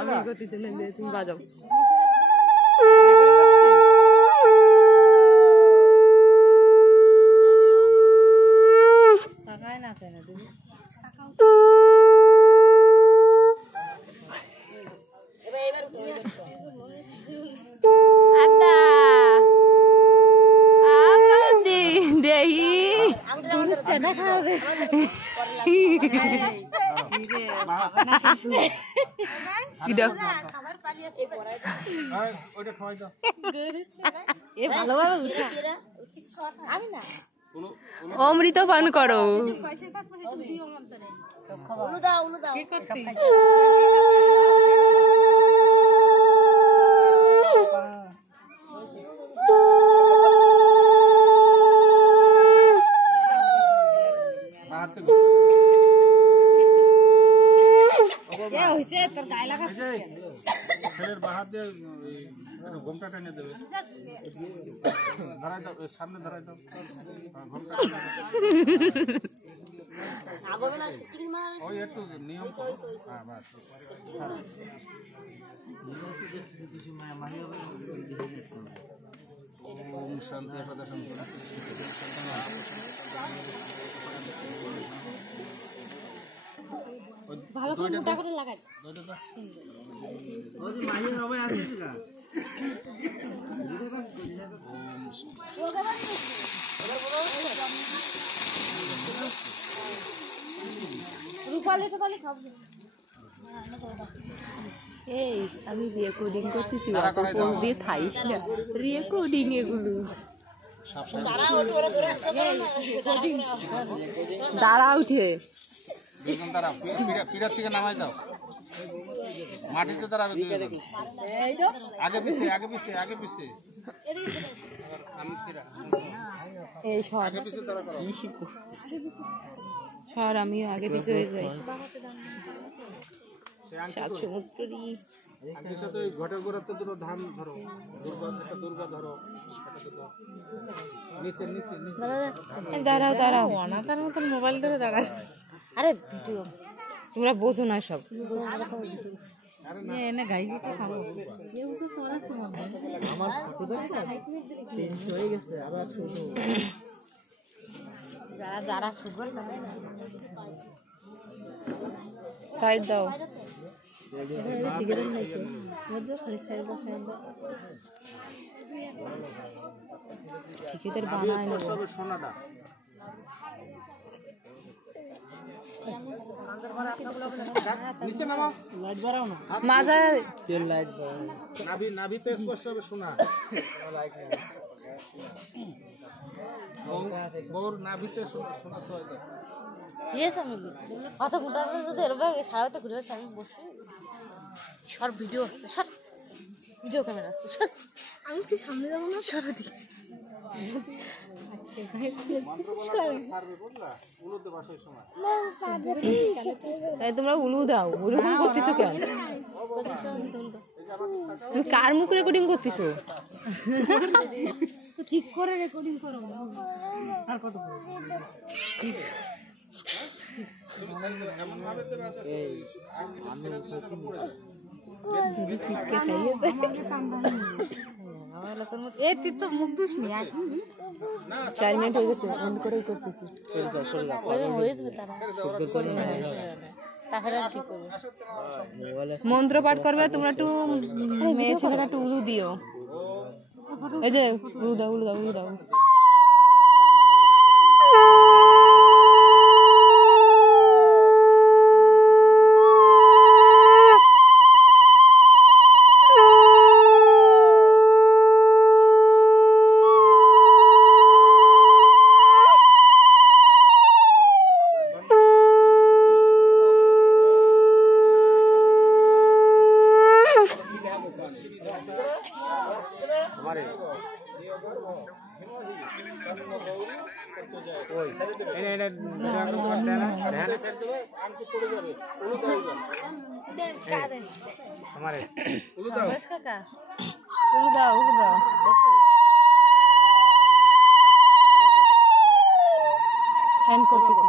আমি করতেছি না, তুমি বাজাও। তাকায় না কেন তুমি? অমৃত পান করো। তোর গায়ে লাগাচ্ছে ছেলের বাহাত দিয়ে ঘোমটা টেনে দেবে, ধরাই দাও, সামনে ধরাই দাও ঘোমটা। ওই একটু নিয়ম, হ্যাঁ বাস। ওম শান্তি সদা শান্তি। ভালো করে মোটা করে লাগাই দুইটা তো ওই যে মাইয়ের হবে আছে না রূপালে টপালে সব। এই আমি রেকর্ডিং করতেছি, অত ফোন দিয়ে খাইস না, রেকর্ডিং এগুলো। দাঁড়া উঠে পিড়ার থেকে নামাই দাও, মাটিতে দাঁড়াবে, আগে পিছে আগে পিছে আগে পিছে। এই আগে পিছে দাঁড়া করো সর, আমি আগে পিছে হয়ে যাই। ঘটের গোড়ার তো দুটো ধান ধরো, দুর্গা ধরো, নিচে নিচে দাঁড়াও দাঁড়াও, অনাথার মতন মোবাইল ধরে দাঁড়াও। আরে ভিডিও তোমরা বোঝো না সব। এনে গাই দিতে খাবো আমার হয়ে গেছে আবার যারা যারা সুগার সাইড দাও। ঠিকাদার বানায় নেব সোনাটা। নাভিতে স্পর্শ হবে সোনা, বউর নাভিতে সোনা ছোঁয়া দেয়। অত ঘুরতে যদি এরকম সারাতে ঘুরে আমি বসছি, সর ভিডিও আসছে, সর ভিডিও ক্যামেরা আসছে, সর আমি একটু সামনে যাবো না, সর দিকে তোমরা উলু দাও, ওরকম করতেছো কেন? তুমি কার মুখ রেকর্ডিং করতেছো? ঠিক করে রেকর্ডিং করো। আর কত তুই তো মুখ দুষ নি, 4 মিনিট হয়ে গেছে, অন করেই করতেছি। মন্ত্র পাঠ করবে তোমরা, একটু মেয়ে ছেলেরা একটু উলু দিও। এই যে উলু দাও উলু দাও উলু দাও। উলু দাও উলু দাও। করতেছে।